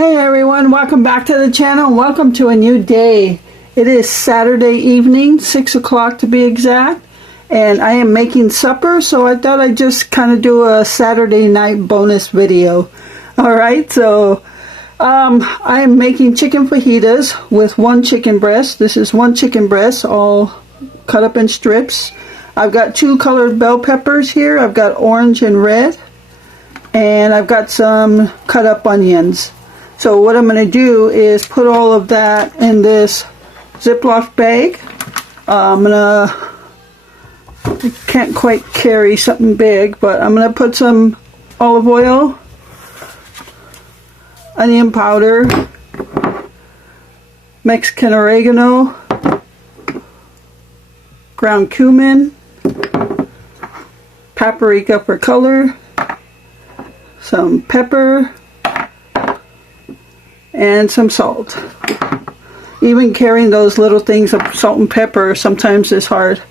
Hey everyone, welcome back to the channel. Welcome to a new day. It is Saturday evening, 6 o'clock to be exact, and I am making supper, so I thought I'd just kind of do a Saturday night bonus video. Alright, so I am making chicken fajitas with one chicken breast. This is one chicken breast, all cut up in strips. I've got two colored bell peppers here. I've got orange and red, and I've got some cut up onions. So what I'm going to do is put all of that in this Ziploc bag. I can't quite carry something big, but I'm going to put some olive oil, onion powder, Mexican oregano, ground cumin, paprika for color, some pepper, and some salt. Even carrying those little things of salt and pepper sometimes is hard.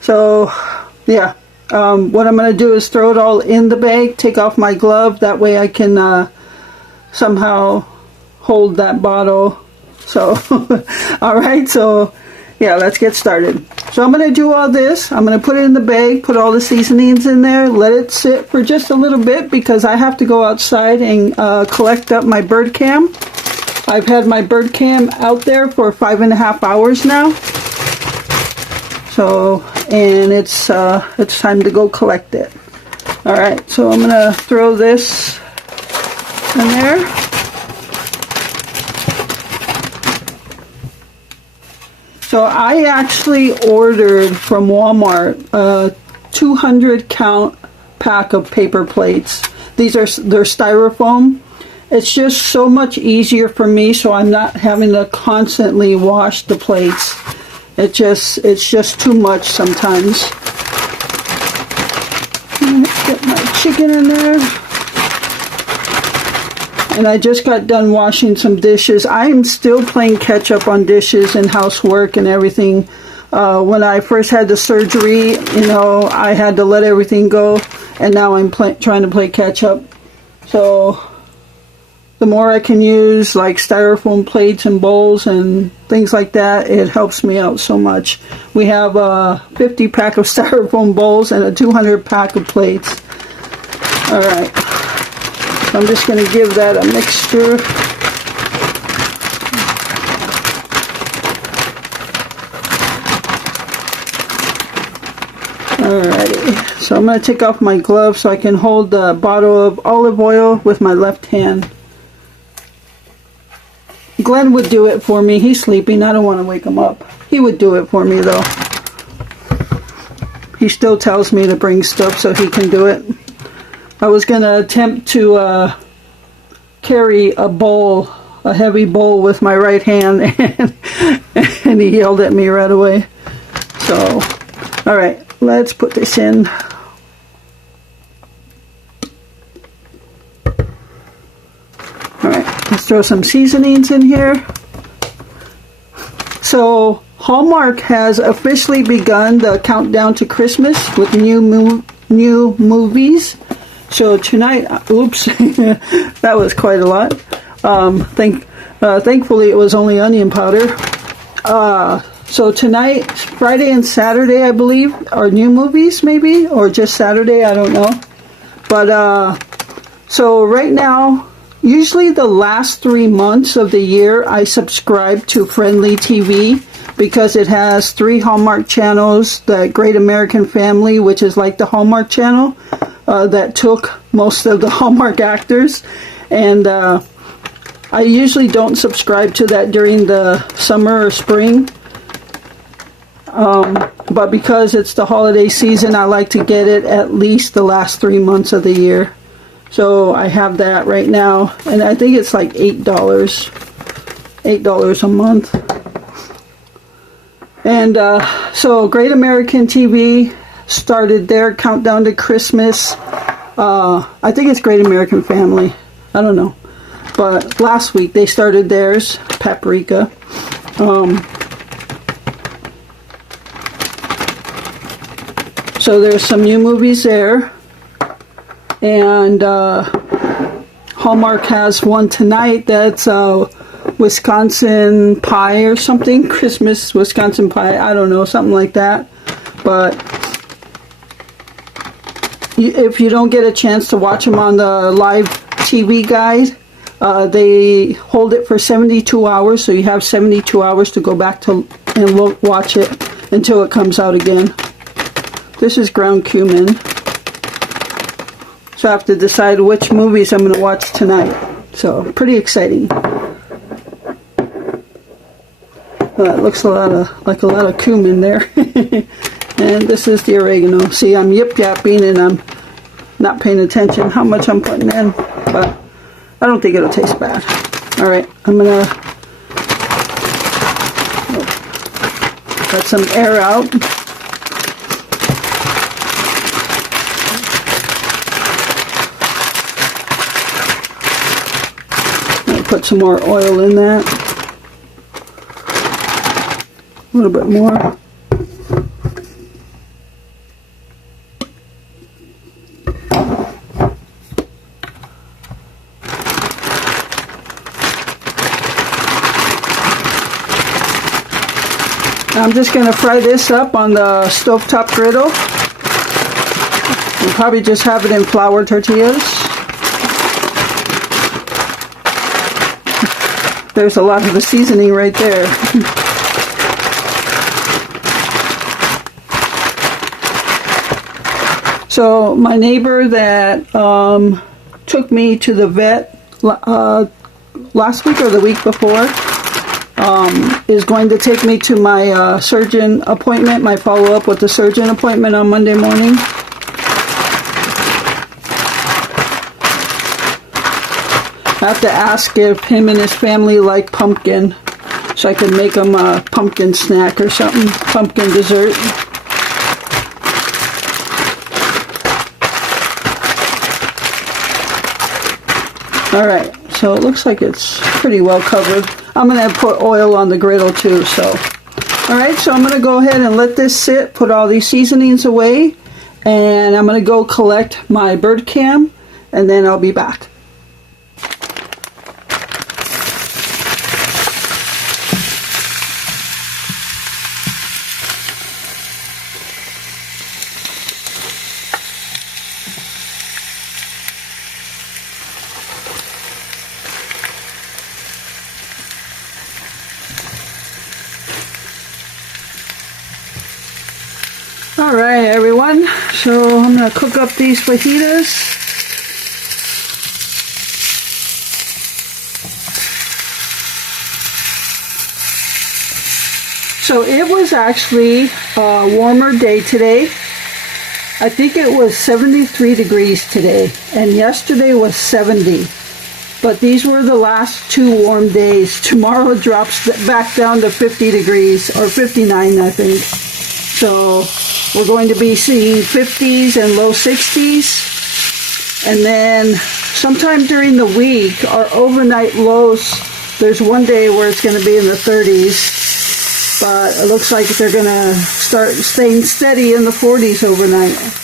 So yeah, what I'm going to do is throw it all in the bag, take off my glove, that way I can somehow hold that bottle. So alright, so yeah, let's get started. So I'm going to do all this. I'm going to put it in the bag, put all the seasonings in there, let it sit for just a little bit because I have to go outside and collect up my bird cam. I've had my bird cam out there for 5.5 hours now. So, and it's time to go collect it. Alright, so I'm going to throw this in there. So I actually ordered from Walmart a 200 count pack of paper plates. They're styrofoam. It's just so much easier for me, so I'm not having to constantly wash the plates. It's just too much sometimes. Let's get my chicken in there. And I just got done washing some dishes. I am still playing catch up on dishes and housework and everything. When I first had the surgery, you know, I had to let everything go, and now I'm trying to play catch up. So the more I can use like styrofoam plates and bowls and things like that, it helps me out so much. We have a 50 pack of styrofoam bowls and a 200 pack of plates. Alright. I'm just going to give that a mixture. Alrighty, so I'm going to take off my glove so I can hold the bottle of olive oil with my left hand. Glenn would do it for me. He's sleeping. I don't want to wake him up. He would do it for me though. He still tells me to bring stuff so he can do it. I was going to attempt to carry a bowl, a heavy bowl with my right hand, and he yelled at me right away. So, alright, let's put this in. Alright, let's throw some seasonings in here. So, Hallmark has officially begun the countdown to Christmas with new movies. So tonight, oops, that was quite a lot. Thankfully it was only onion powder. So tonight, Friday and Saturday, I believe, are new movies maybe, or just Saturday, I don't know. But so right now, usually the last 3 months of the year, I subscribe to Friendly TV because it has 3 Hallmark channels, the Great American Family, which is like the Hallmark channel. That took most of the Hallmark actors, and I usually don't subscribe to that during the summer or spring, but because it's the holiday season, I like to get it at least the last 3 months of the year. So I have that right now, and I think it's like $8 a month. And so Great American TV started their countdown to Christmas. I think it's Great American Family. I don't know. But last week they started theirs, Paprika. So there's some new movies there. And Hallmark has one tonight that's Wisconsin pie or something. Christmas Wisconsin pie. I don't know, something like that. But if you don't get a chance to watch them on the live TV guide, they hold it for 72 hours. So you have 72 hours to go back to and watch it until it comes out again. This is ground cumin. So I have to decide which movies I'm going to watch tonight. So pretty exciting. It looks like a lot of cumin there. And this is the oregano. See, I'm yip-yapping and I'm not paying attention how much I'm putting in. But I don't think it'll taste bad. Alright, I'm going to let some air out. Put some more oil in that. A little bit more. I'm just going to fry this up on the stovetop griddle. We'll probably just have it in flour tortillas. There's a lot of the seasoning right there. So my neighbor that took me to the vet last week or the week before is going to take me to my surgeon appointment, my follow-up with the surgeon appointment on Monday morning. I have to ask if him and his family like pumpkin, so I can make them a pumpkin snack or something, pumpkin dessert. Alright, so it looks like it's pretty well covered. I'm going to put oil on the griddle too, so. Alright, so I'm going to go ahead and let this sit, put all these seasonings away, and I'm going to go collect my bird cam, and then I'll be back. Alright everyone, so I'm going to cook up these fajitas. So it was actually a warmer day today. I think it was 73 degrees today, and yesterday was 70. But these were the last 2 warm days. Tomorrow it drops back down to 50 degrees, or 59 I think. So we're going to be seeing 50s and low 60s. And then sometime during the week, our overnight lows, there's one day where it's going to be in the 30s. But it looks like they're going to start staying steady in the 40s overnight.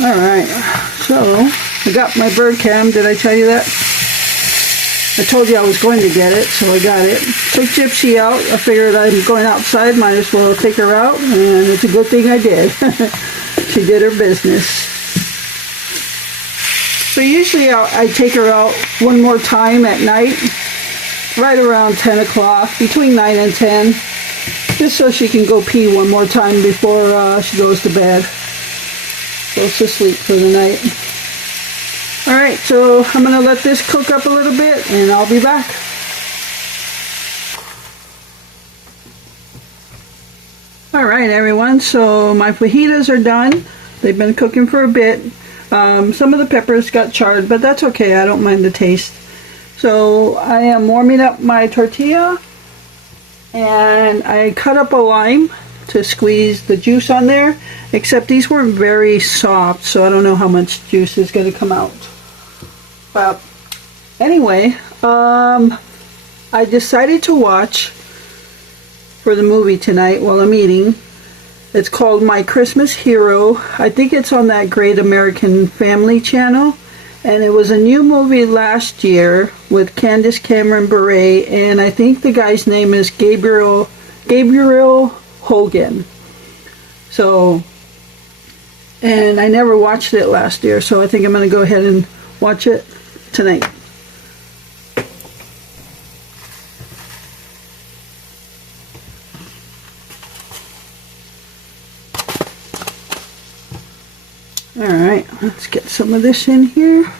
Alright, so I got my bird cam. Did I tell you that? I told you I was going to get it, so I got it. Took Gypsy out. I figured I'm going outside, might as well take her out, and it's a good thing I did. She did her business. So usually I take her out one more time at night, right around 10 o'clock, between 9 and 10, just so she can go pee one more time before she goes to bed. Goes to sleep for the night. Alright, so I'm going to let this cook up a little bit and I'll be back. Alright everyone, so my fajitas are done. They've been cooking for a bit. Some of the peppers got charred, but that's okay. I don't mind the taste. So I am warming up my tortilla, and I cut up a lime to squeeze the juice on there, except these weren't very soft, so I don't know how much juice is going to come out. But Anyway, I decided to watch for the movie tonight while I'm eating. It's called My Christmas Hero. I think it's on that Great American Family channel. And it was a new movie last year with Candace Cameron Bure, and I think the guy's name is Gabriel Hogan. So, and I never watched it last year, so I think I'm going to go ahead and watch it tonight. Alright, let's get some of this in here.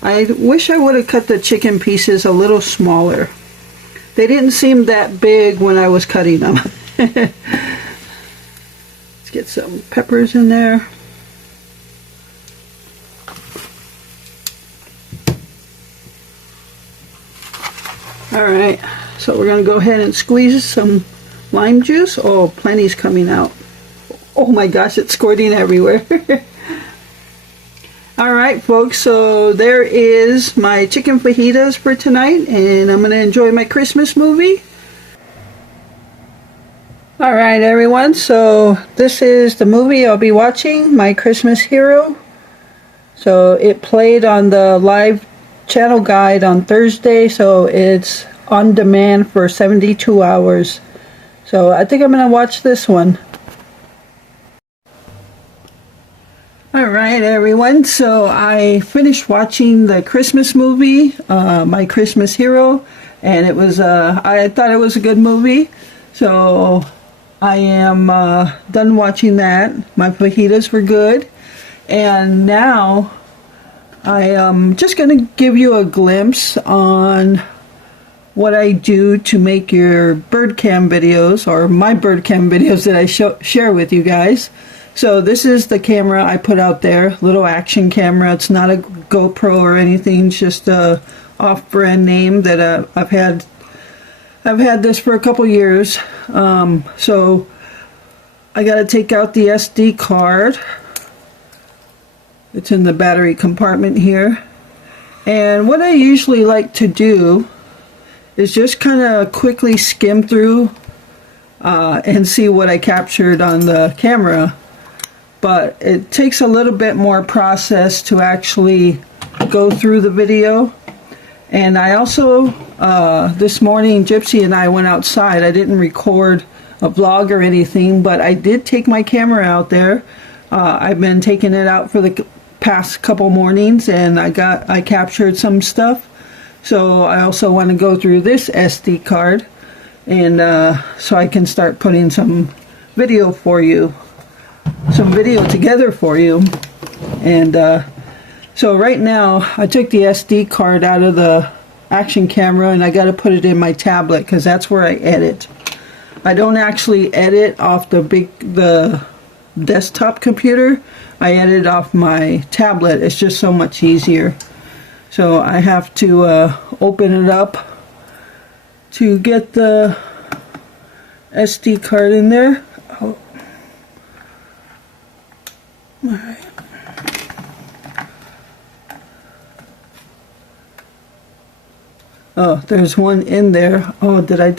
I wish I would have cut the chicken pieces a little smaller. They didn't seem that big when I was cutting them. Let's get some peppers in there. Alright, so we're going to go ahead and squeeze some lime juice. Oh, plenty's coming out. Oh my gosh, it's squirting everywhere. Alright folks, so there is my chicken fajitas for tonight, and I'm going to enjoy my Christmas movie. Alright everyone, so this is the movie I'll be watching, My Christmas Hero. So it played on the live channel guide on Thursday, so it's on demand for 72 hours. So I think I'm going to watch this one. Alright everyone, so I finished watching the Christmas movie, My Christmas Hero, and it was, I thought it was a good movie, so I am done watching that. My fajitas were good, and now I am just going to give you a glimpse on what I do to make your bird cam videos, or my bird cam videos that I share with you guys. So this is the camera I put out there, little action camera. It's not a GoPro or anything, it's just a off-brand name that I've had this for a couple years. So I got to take out the SD card. It's in the battery compartment here. And what I usually like to do is just kind of quickly skim through and see what I captured on the camera. But it takes a little bit more process to actually go through the video. And I also, this morning, Gypsy and I went outside. I didn't record a vlog or anything, but I did take my camera out there. I've been taking it out for the past couple mornings, and I captured some stuff. So I also want to go through this SD card, and so I can start putting some video together for you. And so right now I took the SD card out of the action camera, and I got to put it in my tablet because that's where I edit. I don't actually edit off the desktop computer. I edit off my tablet. It's just so much easier. So I have to open it up to get the SD card in there. Oh. All right. Oh, there's one in there. Oh, did I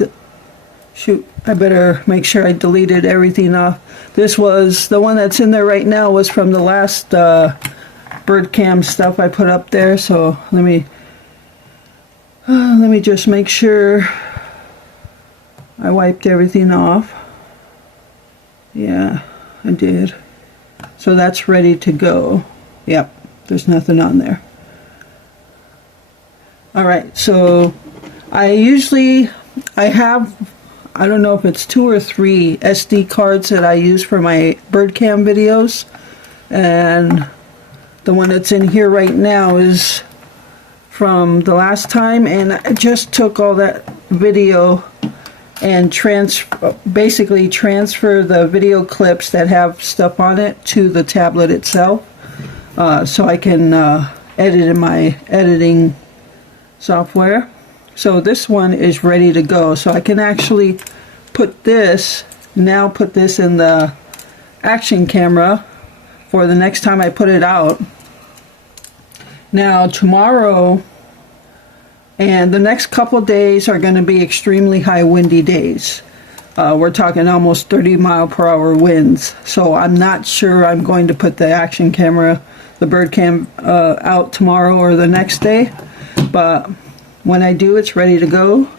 shoot? I better make sure I deleted everything off. This was the one that's in there right now was from the last bird cam stuff I put up there. So let me just make sure I wiped everything off. Yeah, I did. So that's ready to go. Yep, there's nothing on there. Alright, so I have, I don't know if it's 2 or 3 SD cards that I use for my bird cam videos, and the one that's in here right now is from the last time, and I just took all that video and basically transfer the video clips that have stuff on it to the tablet itself, so I can edit in my editing software. So this one is ready to go, so I can actually put this in the action camera for the next time I put it out. Now tomorrow and the next couple days are going to be extremely high windy days. We're talking almost 30-mile-per-hour winds. So I'm not sure I'm going to put the action camera, the bird cam, out tomorrow or the next day. But when I do, it's ready to go.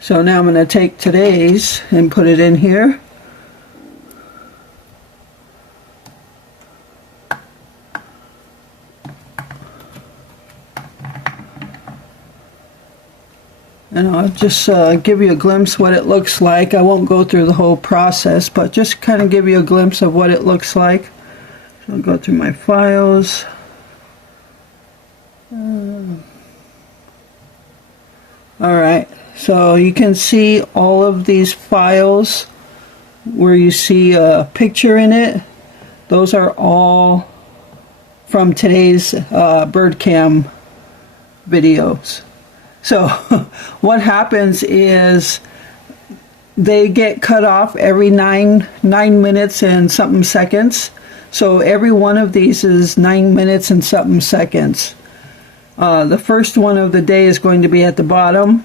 So now I'm going to take today's and put it in here. And I'll just give you a glimpse what it looks like. I won't go through the whole process, but just kind of give you a glimpse of what it looks like. So I'll go through my files. Alright, so you can see all of these files where you see a picture in it. Those are all from today's bird cam videos. So what happens is they get cut off every 9 minutes and something seconds. So every one of these is 9 minutes and something seconds. The first one of the day is going to be at the bottom.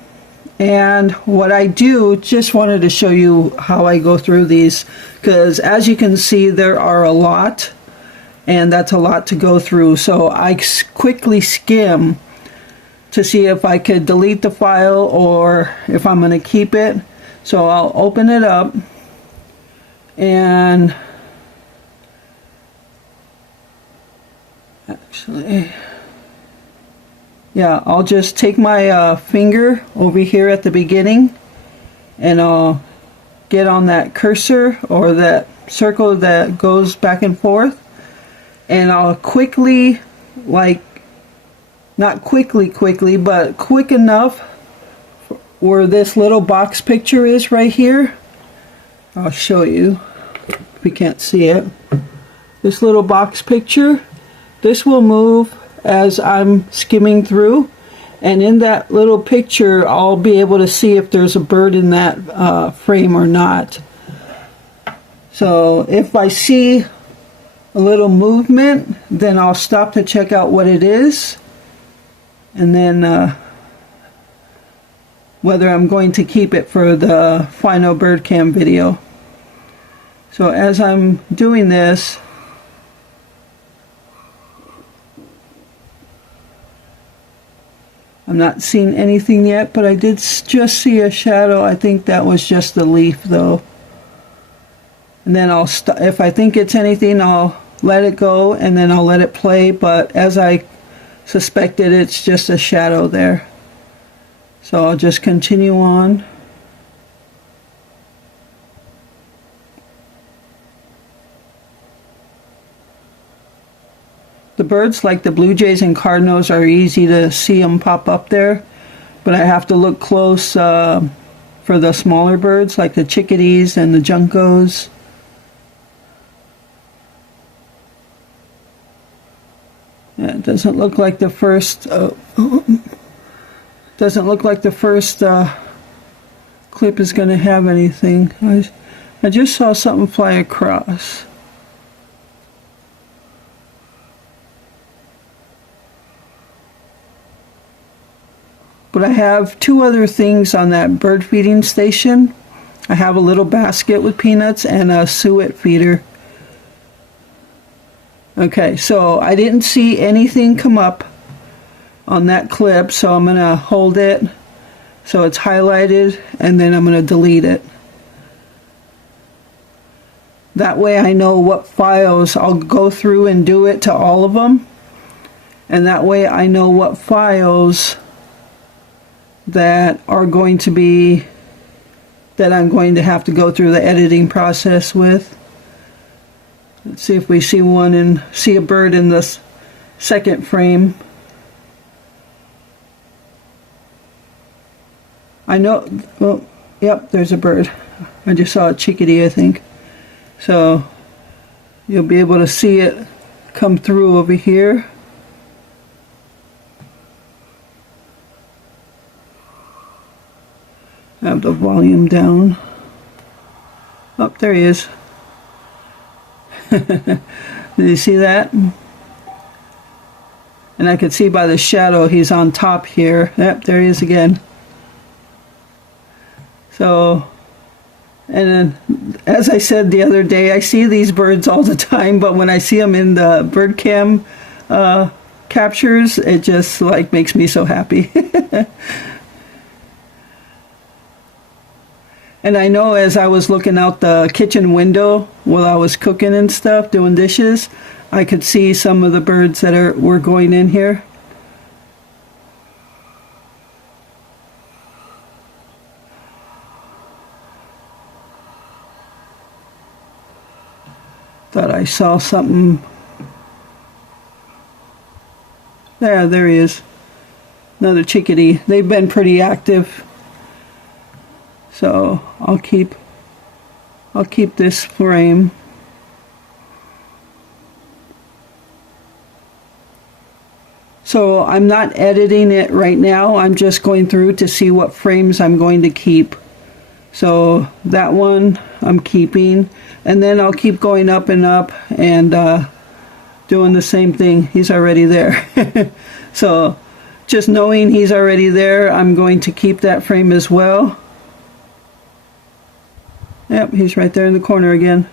And what I do, just wanted to show you how I go through these, because as you can see, there are a lot, and that's a lot to go through. So I quickly skim to see if I could delete the file or if I'm going to keep it. So I'll open it up, and actually, yeah, I'll just take my finger over here at the beginning, and I'll get on that cursor or that circle that goes back and forth, and I'll quickly, like, not quickly, but quick enough where this little box picture is right here. I'll show you if you can't see it. This little box picture, this will move as I'm skimming through, and in that little picture I'll be able to see if there's a bird in that frame or not. So if I see a little movement, then I'll stop to check out what it is, and then whether I'm going to keep it for the final bird cam video. So as I'm doing this, I'm not seeing anything yet, but I did just see a shadow. I think that was just the leaf though. And then I'll if I think it's anything, I'll let it go, and then I'll let it play. But as I suspected, it's just a shadow there. So I'll just continue on. The birds, like the blue jays and cardinals, are easy to see them pop up there, but I have to look close for the smaller birds, like the chickadees and the juncos. Yeah, it doesn't look like the first. Doesn't look like the first clip is going to have anything. I just saw something fly across. But I have two other things on that bird feeding station. I have a little basket with peanuts and a suet feeder. Okay, so I didn't see anything come up on that clip, so I'm going to hold it so it's highlighted, and then I'm going to delete it. That way I know what files I'll go through and do it to all of them, and that way I know what files that are going to be, that I'm going to have to go through the editing process with. Let's see if we see one and see a bird in this second frame. I know, well, yep, there's a bird. I just saw a chickadee, I think. So you'll be able to see it come through over here. I have the volume down. Oh, there he is. Did you see that? And I could see by the shadow he's on top here. Yep, there he is again. So, and then, as I said the other day, I see these birds all the time, but when I see them in the bird cam captures, it just like makes me so happy. And I know as I was looking out the kitchen window while I was cooking and stuff, doing dishes, I could see some of the birds that were going in here. Thought I saw something. There he is. Another chickadee. They've been pretty active. So I'll keep this frame. So I'm not editing it right now. I'm just going through to see what frames I'm going to keep. So that one I'm keeping, and then I'll keep going up and up and doing the same thing. He's already there. So just knowing he's already there, I'm going to keep that frame as well. Yep, he's right there in the corner again.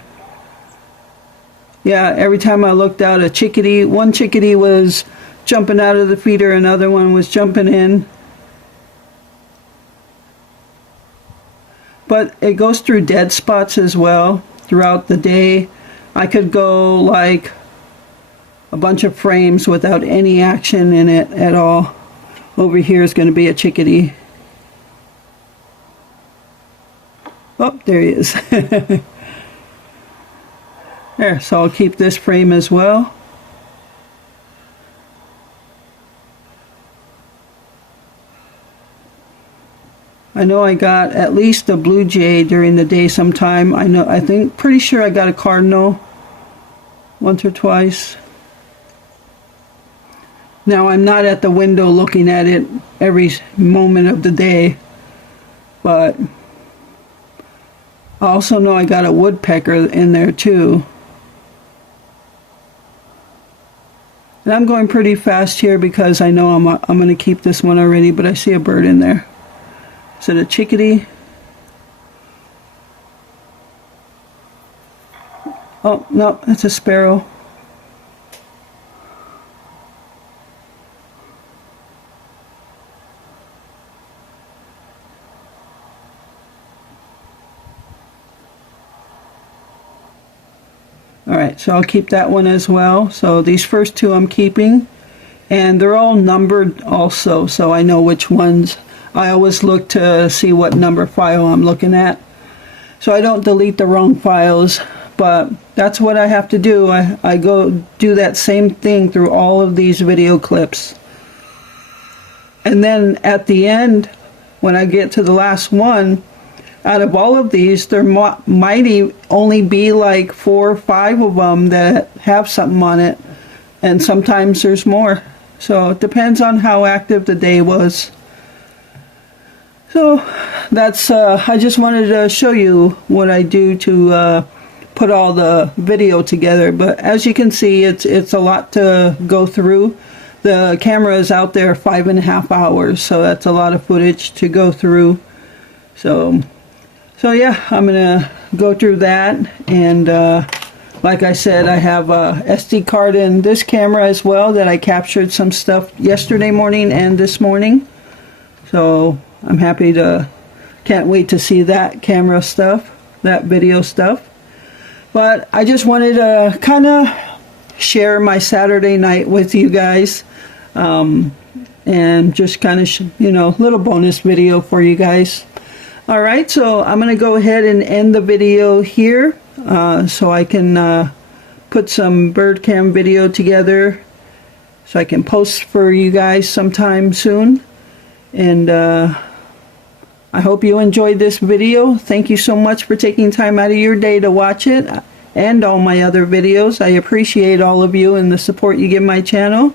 Yeah, every time I looked out, a chickadee, one chickadee was jumping out of the feeder, another one was jumping in. But it goes through dead spots as well throughout the day. I could go like a bunch of frames without any action in it at all. Over here is going to be a chickadee. Oh, there he is. There, so I'll keep this frame as well. I know I got at least a blue jay during the day sometime. Pretty sure I got a cardinal once or twice. Now I'm not at the window looking at it every moment of the day, but I also know I got a woodpecker in there too. And I'm going pretty fast here because I know I'm going to keep this one already, but I see a bird in there. Is it a chickadee? Oh, no, that's a sparrow. Alright, so I'll keep that one as well. So these first two I'm keeping, and they're all numbered also, so I know which ones. I always look to see what number file I'm looking at, so I don't delete the wrong files, but that's what I have to do. I go do that same thing through all of these video clips. And then at the end, when I get to the last one, out of all of these, there might only be like 4 or 5 of them that have something on it, and sometimes there's more. So it depends on how active the day was. So that's I just wanted to show you what I do to put all the video together. But as you can see, it's a lot to go through. The camera is out there 5.5 hours, so that's a lot of footage to go through. So yeah, I'm gonna go through that, and like I said, I have a SD card in this camera as well that I captured some stuff yesterday morning and this morning. So I'm can't wait to see that camera stuff, that video stuff. But I just wanted to kind of share my Saturday night with you guys, and just kind of, little bonus video for you guys. Alright, so I'm going to go ahead and end the video here, so I can put some bird cam video together so I can post for you guys sometime soon. And I hope you enjoyed this video. Thank you so much for taking time out of your day to watch it, and all my other videos. I appreciate all of you and the support you give my channel.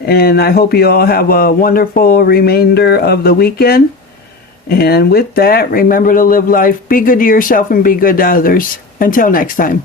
And I hope you all have a wonderful remainder of the weekend. And with that, remember to live life, be good to yourself, and be good to others. Until next time.